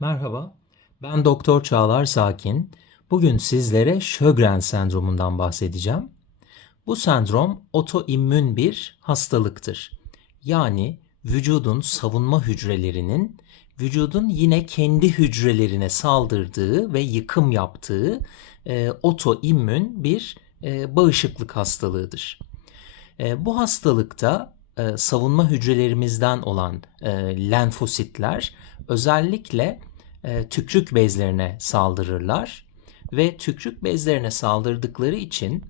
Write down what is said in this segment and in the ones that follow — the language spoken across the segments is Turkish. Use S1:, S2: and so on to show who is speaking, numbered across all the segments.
S1: Merhaba, ben Doktor Çağlar Sakin. Bugün sizlere Sjögren sendromundan bahsedeceğim. Bu sendrom otoimmün bir hastalıktır. Yani vücudun savunma hücrelerinin vücudun yine kendi hücrelerine saldırdığı ve yıkım yaptığı e, otoimmün bir e, bağışıklık hastalığıdır. E, bu hastalıkta e, savunma hücrelerimizden olan e, lenfositler özellikle e, tükrük bezlerine saldırırlar ve tükrük bezlerine saldırdıkları için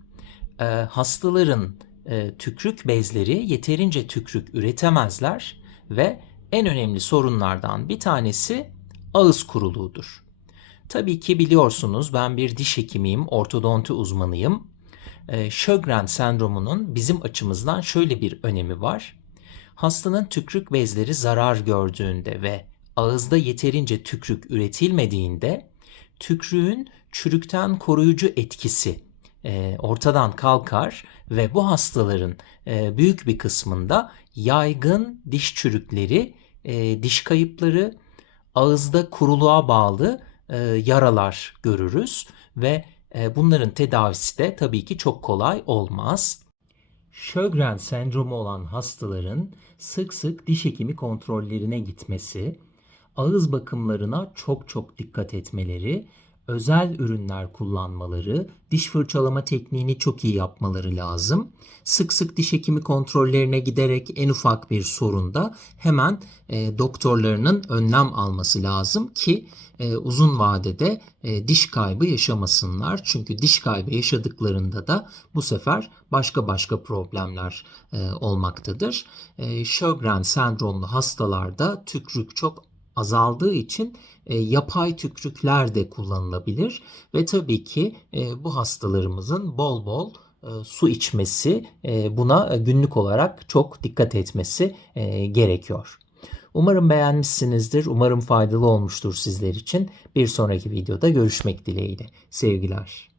S1: e, hastaların e, tükrük bezleri yeterince tükrük üretemezler ve en önemli sorunlardan bir tanesi ağız kuruluğudur. Tabii ki biliyorsunuz ben bir diş hekimiyim, ortodonti uzmanıyım. E, Sjögren sendromunun bizim açımızdan şöyle bir önemi var. Hastanın tükrük bezleri zarar gördüğünde ve ağızda yeterince tükrük üretilmediğinde tükrüğün çürükten koruyucu etkisi e, ortadan kalkar ve bu hastaların e, büyük bir kısmında yaygın diş çürükleri, e, diş kayıpları, ağızda kuruluğa bağlı e, yaralar görürüz ve e, bunların tedavisi de tabii ki çok kolay olmaz. Sjögren sendromu olan hastaların sık sık diş hekimi kontrollerine gitmesi, ağız bakımlarına çok çok dikkat etmeleri, özel ürünler kullanmaları, diş fırçalama tekniğini çok iyi yapmaları lazım. Sık sık diş hekimi kontrollerine giderek en ufak bir sorunda hemen e, doktorlarının önlem alması lazım ki e, uzun vadede e, diş kaybı yaşamasınlar. Çünkü diş kaybı yaşadıklarında da bu sefer başka başka problemler e, olmaktadır. E, Sjögren sendromlu hastalarda tükrük çok azaldığı için e, yapay tükrükler de kullanılabilir ve tabii ki e, bu hastalarımızın bol bol e, su içmesi, e, buna günlük olarak çok dikkat etmesi e, gerekiyor. Umarım beğenmişsinizdir. Umarım faydalı olmuştur sizler için. Bir sonraki videoda görüşmek dileğiyle. Sevgiler.